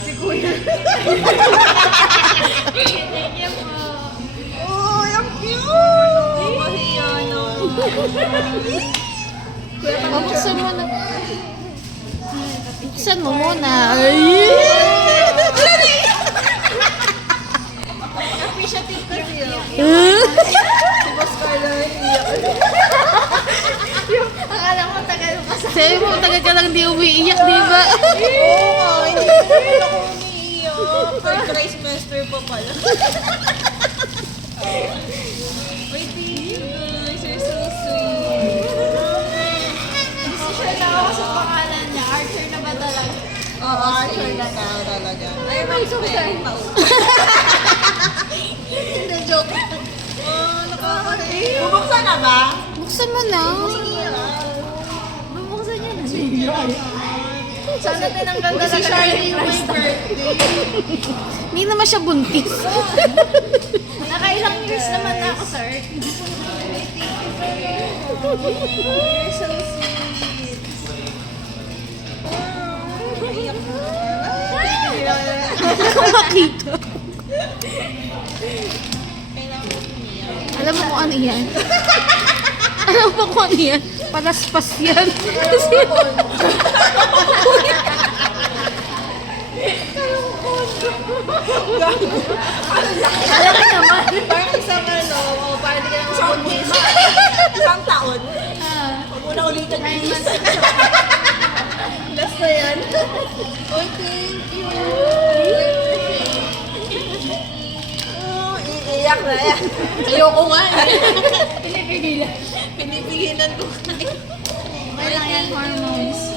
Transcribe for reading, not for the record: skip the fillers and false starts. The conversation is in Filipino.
Si Kuya. Thank you po. Oh, ang cute! Mahiya no. Buksan mo na. Buksan mo muna. Ay! Appreciative kasi yun. Si Boss Carlo, iiyak. Akala ko tagal mo kasi. Sabi mo, tagal ka lang di umiiyak, di ba? Oo nga, hindi ko rin ako umiiyak. Third trimester pa pala. Wait, you guys are so sweet. Gusto siya na ako sa pangalan niya. Archer na ba talaga? Oo, Archer na tao talaga. Ay, may sukan. Hindi, joke. Oh, nakakarinig. Bubuksan na ba? Buksan mo na. Bubuksan niya na. Sana tinanggal na Si lang Charlie yung my birthday. Hindi naman siya buntis. Nakailang years naman na ako, sir. You're so sweet. Iiyak na. Makita. Alam mo kung ano yan? Alam mo kung ano yan? Palaspas yan. Kasi Alam mo naman. Parang isang ano, parang di ka naman buntis. Isang taon. Huwag mo na ulitin, please. Last na yan. Oh, thank you. Oh, iiyak na yan. Ayoko nga eh. Pinipigilan. Pinipigilan ko nga eh. Wala yan, hormones.